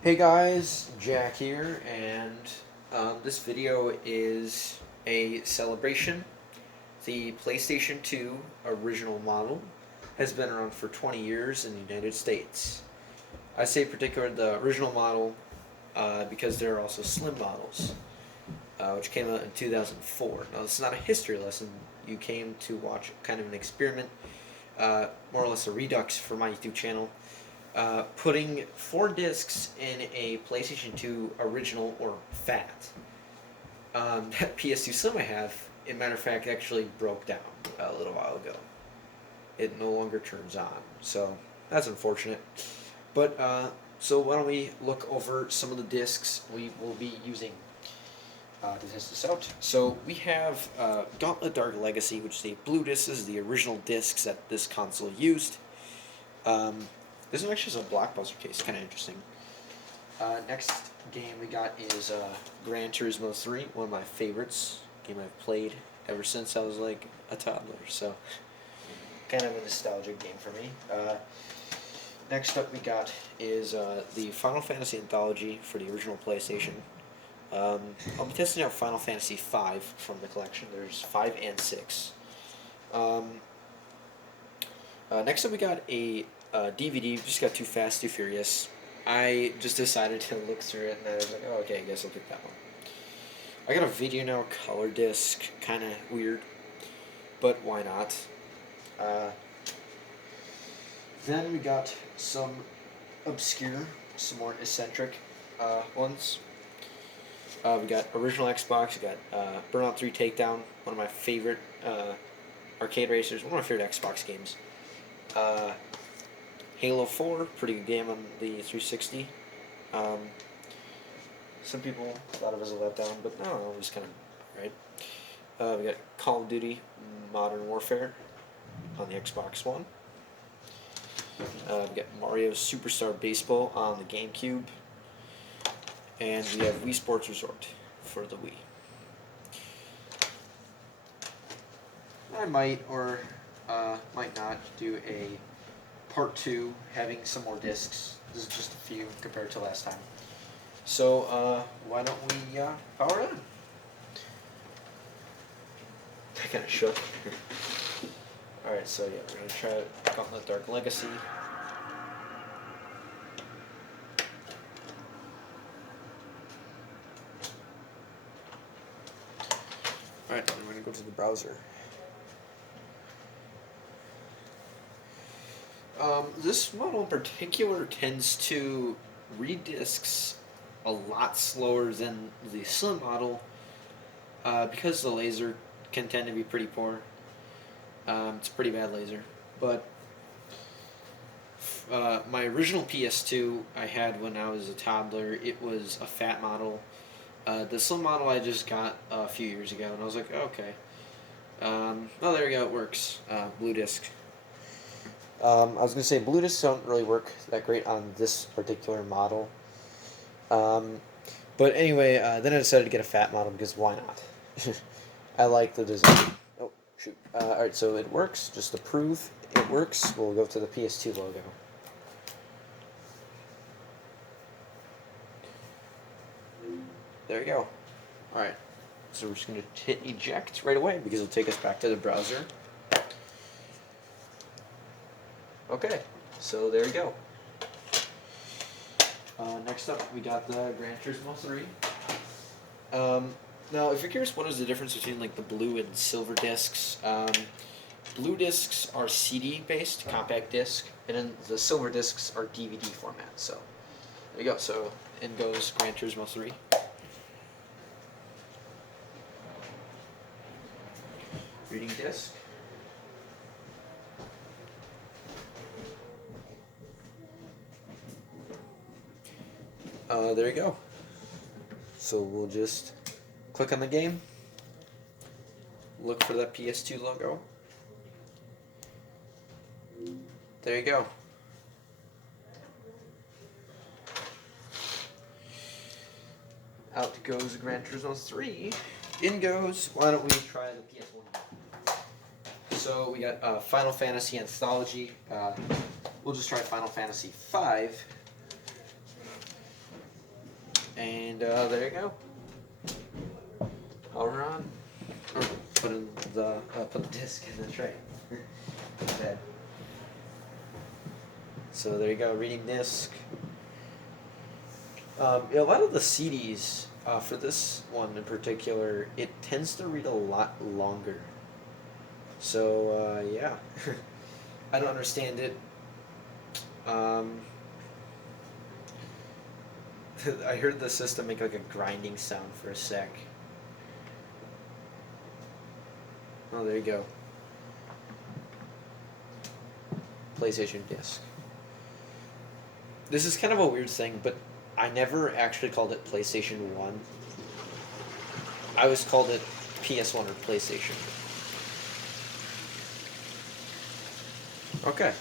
Hey guys, Jack here, and this video is a celebration. The PlayStation 2 original model has been around for 20 years in the United States. I say particularly the original model because there are also slim models, which came out in 2004. Now, this is not a history lesson. You came to watch kind of an experiment, more or less a redux for my YouTube channel, putting 4 discs in a PlayStation 2 original or fat. That PS2 Slim I have, as a matter of fact, actually broke down a little while ago. It no longer turns on, so that's unfortunate. But so why don't we look over some of the discs we will be using to test this out. So we have Gauntlet Dark Legacy, which is a blue disc. This is the original discs that this console used. Um, this one actually is a blockbuster case, kind of interesting. Next game we got is Gran Turismo 3, one of my favorites. Game I've played ever since I was like a toddler, so kind of a nostalgic game for me. Next up we got is the Final Fantasy Anthology for the original PlayStation. I'll be testing out Final Fantasy V from the collection. There's 5 and 6. Next up we got a DVD. We just got Too Fast, Too Furious. I just decided to look through it, and I was like, oh, okay, I guess I'll pick that one. I got a Video Now color disc, kind of weird, but why not? Then we got some obscure, some more eccentric ones. We got original Xbox. We got Burnout 3 Takedown, one of my favorite arcade racers, one of my favorite Xbox games. Halo 4, pretty good game on the 360. Some people thought it was a letdown, but I don't know, it was kind of right. We got Call of Duty Modern Warfare on the Xbox One. We got Mario Superstar Baseball on the GameCube. And we have Wii Sports Resort for the Wii. I might or might not do a part 2, having some more discs. This is just a few compared to last time. So why don't we power it on? I kind of shook. Alright, so yeah, we're going to try Gauntlet Dark Legacy. Alright, I'm going to go to the browser. This model in particular tends to read discs a lot slower than the Slim model because the laser can tend to be pretty poor. It's a pretty bad laser. But my original PS2 I had when I was a toddler, it was a fat model. The Slim model I just got a few years ago, and I was like, oh, okay. Oh, there we go, it works. Blue disc. I was going to say, blue discs don't really work that great on this particular model. But anyway, then I decided to get a fat model because why not? I like the design. Oh, shoot. Alright, so it works. Just to prove it works, we'll go to the PS2 logo. There you go. Alright, so we're just going to hit eject right away because it'll take us back to the browser. Okay, so there you go. Next up, we got the Gran Turismo 3. Now, if you're curious, what is the difference between like the blue and silver discs? Blue discs are CD-based, compact disc, and then the silver discs are DVD format. So there you go. So in goes Gran Turismo 3. Reading disc. There you go. So we'll just click on the game, look for that PS2 logo. There you go. Out goes Gran Turismo 3. In goes, why don't we try the PS1? So we got Final Fantasy Anthology. We'll just try Final Fantasy V. And there you go. Power on. Or put the disc in the tray. Bad. So there you go, reading disc. A lot of the CDs, for this one in particular, it tends to read a lot longer. So, yeah. I don't understand it. I heard the system make like a grinding sound for a sec. Oh, there you go. PlayStation disc. This is kind of a weird thing, but I never actually called it PlayStation 1. I always called it PS1 or PlayStation. Okay.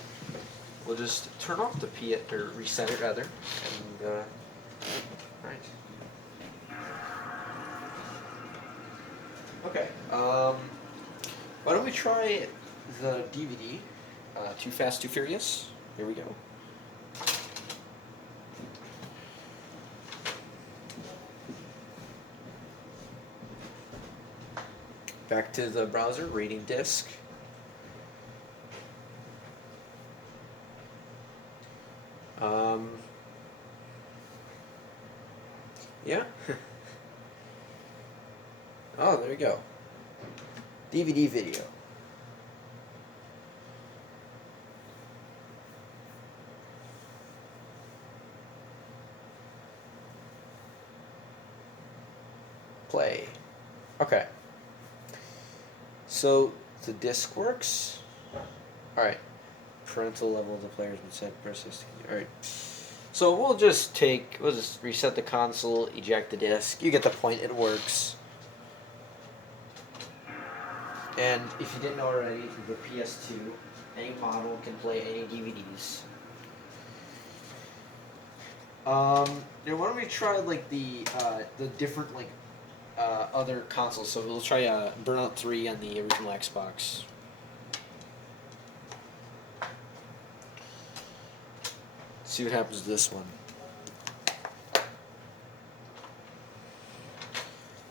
We'll just turn off the or reset it rather, and right. Okay. Why don't we try the DVD? Too Fast, Too Furious. Here we go. Back to the browser, reading disc. Yeah. Oh, there you go. DVD video. Play. Okay. So the disc works. All right. Parental level of the player has been set. Press. All right. So we'll just reset the console, eject the disc. You get the point. It works. And if you didn't know already, the PS2, any model can play any DVDs. Why don't we try like the different like other consoles? So we'll try Burnout 3 on the original Xbox. See what happens to this one.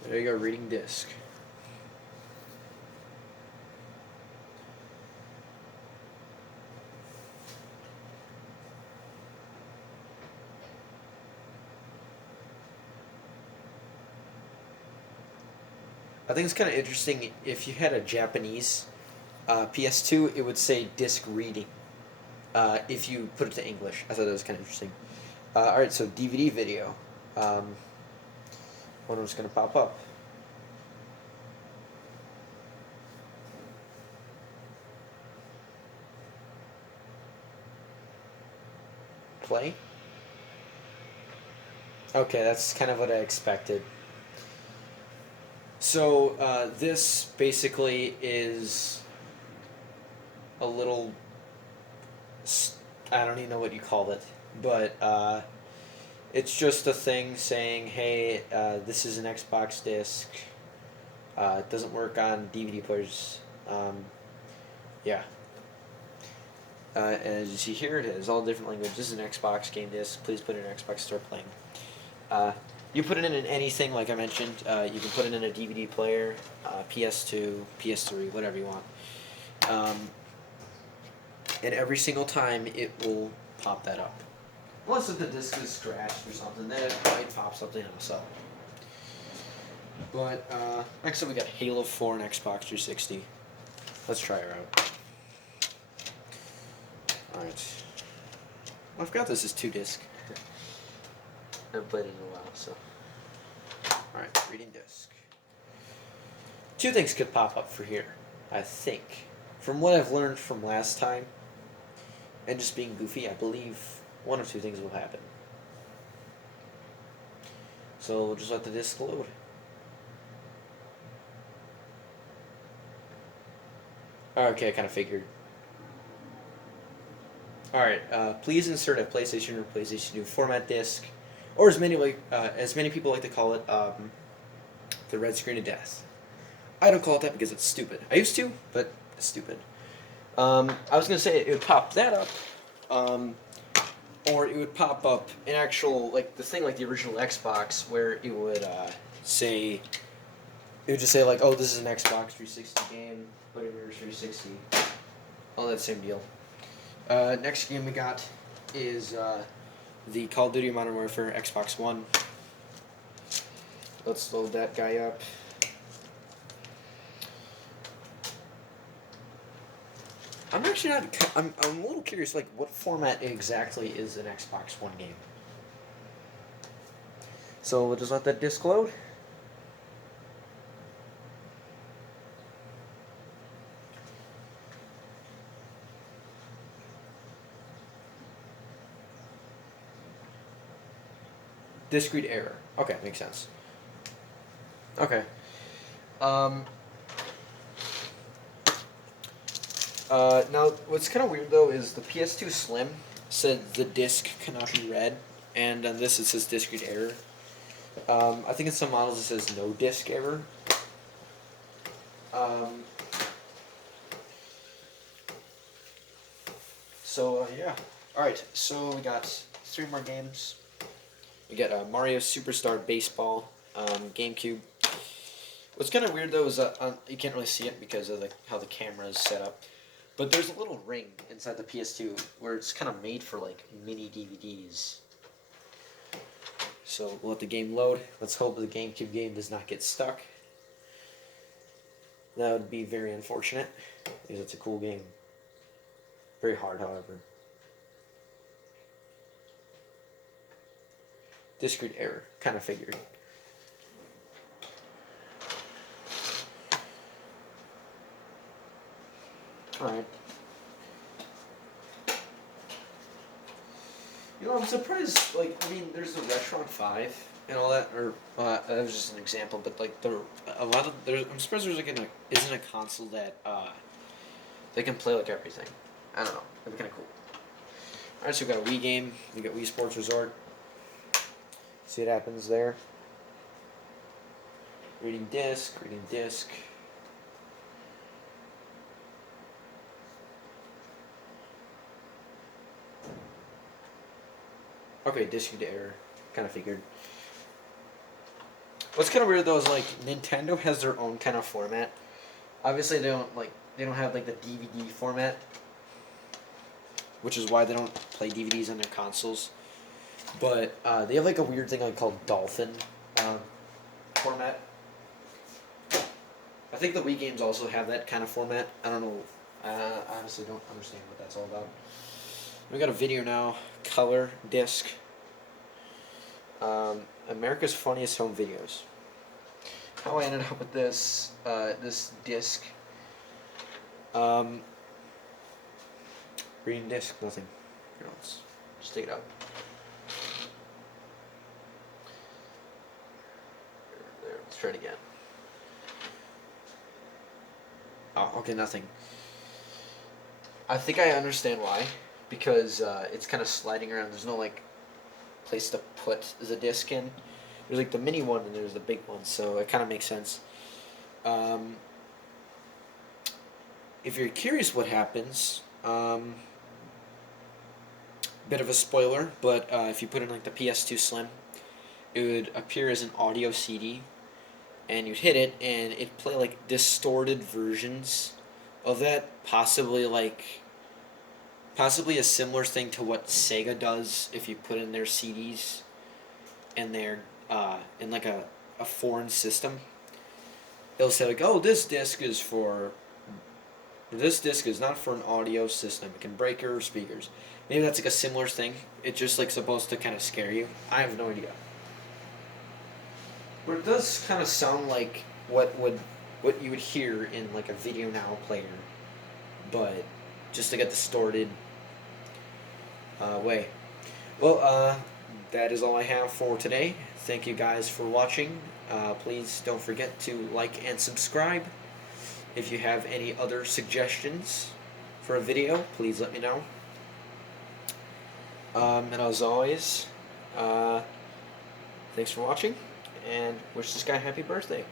There you go, reading disc. I think it's kind of interesting if you had a Japanese PS2, it would say disc reading. If you put it to English, I thought that was kind of interesting. All right, so DVD video. One was going to pop up. Play. Okay, that's kind of what I expected. So this basically is a little, I don't even know what you call it, but it's just a thing saying, hey, this is an Xbox disc. It doesn't work on DVD players. Yeah. As you see here, it is all different languages. This is an Xbox game disc. Please put it in Xbox Store playing. You put it in anything, like I mentioned. You can put it in a DVD player, PS2, PS3, whatever you want. And every single time it will pop that up. Unless if the disc is scratched or something, then it might pop something else up. But next up we got Halo 4 and Xbox 360. Let's try her out. Alright. Well, I've got this as 2-disc. I haven't played it in a while, so. Alright, reading disc. 2 things could pop up for here, I think. From what I've learned from last time, and just being goofy, I believe 1 of 2 things will happen. So we'll just let the disc load. Okay, I kind of figured. Alright, please insert a PlayStation or PlayStation 2 format disc, or as many people like to call it, the red screen of death. I don't call it that because it's stupid. I used to, but it's stupid. I was going to say it would pop that up, or it would pop up an actual, like the thing like the original Xbox, where it would say, it would just say like, oh, this is an Xbox 360 game, put in your 360, all that same deal. Next game we got is the Call of Duty Modern Warfare Xbox One. Let's load that guy up. I'm actually not. I'm a little curious. Like, what format exactly is an Xbox One game? So we'll just let that disc load. Discrete error. Okay, makes sense. Okay. Now, what's kind of weird though is the PS2 Slim said the disc cannot be read, and on this it says discrete error. I think in some models it says no disc error. Yeah. Alright, so we got 3 more games. We got Mario Superstar Baseball, GameCube. What's kind of weird though is you can't really see it because of how the camera is set up. But there's a little ring inside the PS2 where it's kind of made for like mini DVDs. So we'll let the game load. Let's hope the GameCube game does not get stuck. That would be very unfortunate because it's a cool game. Very hard, however. Discrete error. Kind of figured. Alright. You know, I'm surprised, like, I mean, there's the Retron 5 and all that, or, that was just an example, but, like, I'm surprised there's, like, isn't a console that, they can play, like, everything. I don't know. That'd be kind of cool. Alright, so we got a Wii game. We got Wii Sports Resort. See what happens there. Reading disc. Okay, discrete error. Kind of figured. What's kind of weird though is like Nintendo has their own kind of format. Obviously they don't have like the DVD format, which is why they don't play DVDs on their consoles. But they have like a weird thing like called Dolphin format. I think the Wii games also have that kind of format. I don't know. I honestly don't understand what that's all about. We got a video now. Color disc. America's Funniest Home Videos. How I ended up with this this disc. Green disc, nothing. Here, let's just take it out. There, let's try it again. Oh, okay, nothing. I think I understand why. Because it's kind of sliding around. There's no like place to put the disc in. There's like the mini one and there's the big one, so it kind of makes sense. If you're curious what happens, bit of a spoiler, but if you put in like the PS2 Slim, it would appear as an audio CD, and you'd hit it and it'd play like distorted versions of that, possibly a similar thing to what Sega does if you put in their CDs and they're in like a foreign system. They'll say like, oh, this disc is not for an audio system. It can break your speakers. Maybe that's like a similar thing. It's just like supposed to kind of scare you. I have no idea. But it does kind of sound like what you would hear in like a Video Now player, but just like a distorted way. Well, that is all I have for today. Thank you guys for watching. Please don't forget to like and subscribe. If you have any other suggestions for a video, please let me know. And as always, thanks for watching, and wish this guy happy birthday.